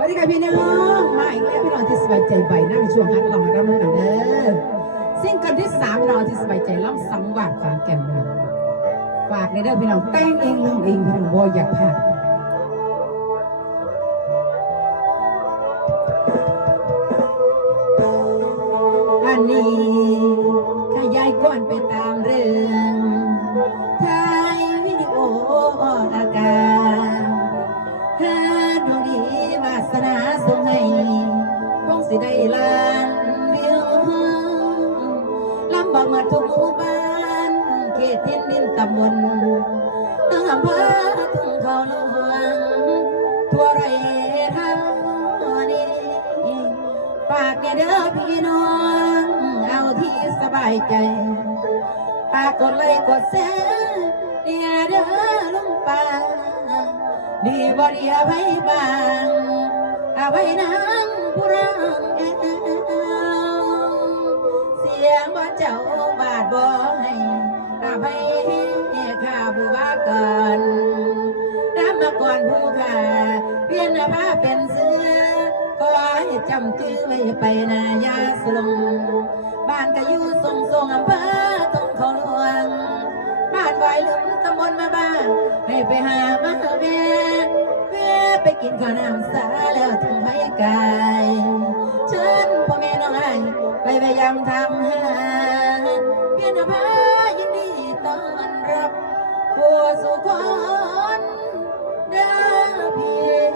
วัสดีค่ะพี่น้องมาอีกแล้วพี่น้องที่สบายใจใบนั่งช่วงฮักเราให้เราหน่อยเด้อซิงเกิลที่สามเราที่สบายใจล่ำสังวาดขอนแก่นนะฝากในเด้อพี่น้องแต่งเองร้องเองพี่น้องบ่อยากพลาดอันนี้ สนาส่งให้คงสิได้ล้านวิวลำบอกมาทุกหมู่บ้านเขตทินดินตำบลตั้งอำเภอทุ่งเขาหลวงทั่วไรเท่านี้ฝากแกเด้อพี่น้องเอาที่สบายใจฝากกดไลค์กดแชร์เนี่ยเด้อลุงป้าดีบ่ดีอภัยบาง อภัยนางผู้รังแอเสียงบ่เจ้าบาดบ่ให้อภัยข้าผู้ว่าก่อนน้ำมาก่อนผู้ข้าเปลี่ยนผ้าเป็นเสื้อขอให้จำชื่อไว้ไปนายาสลงบ้านก็อยู่ทรงทรงอำเภอตรงเขาหลวงบ้านไวายลุมตำบลมาบ้านให้ไปหามาแม่แม่ กินข้าวน้ำสาแล้วถึงไม่กายฉันพ่อแม่น้องไอ้ไปพยายามทำให้เพียงแต่ว่ายินดีต้อนรับผู้สุคนเด้อพี่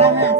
ไ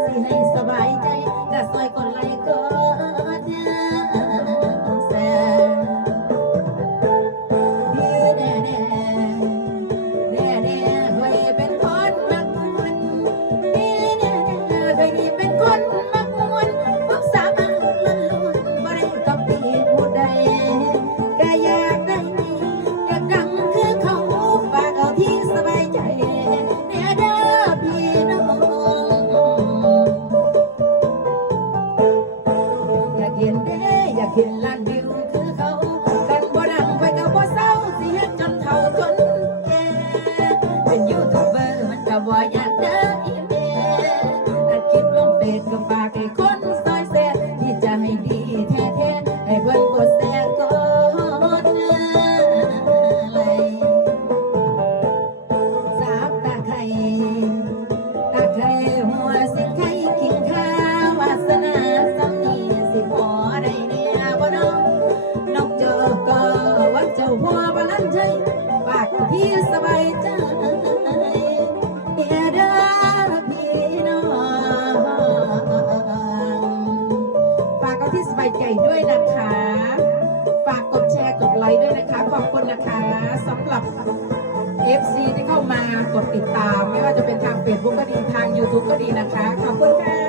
ก็วัดเจ้าพ่อบัลันใจฝากพี่สบายใจเด้อพี่น้องฝากเอาที่สบายใจด้วยนะคะ ฝากกดแชร์กดไลค์ด้วยนะคะ ขอบคุณนะคะสำหรับ FC ที่เข้ามากดติดตาม ไม่ว่าจะเป็นทาง Facebook ก็ดีทาง YouTube ก็ดีนะคะ ขอบคุณค่ะ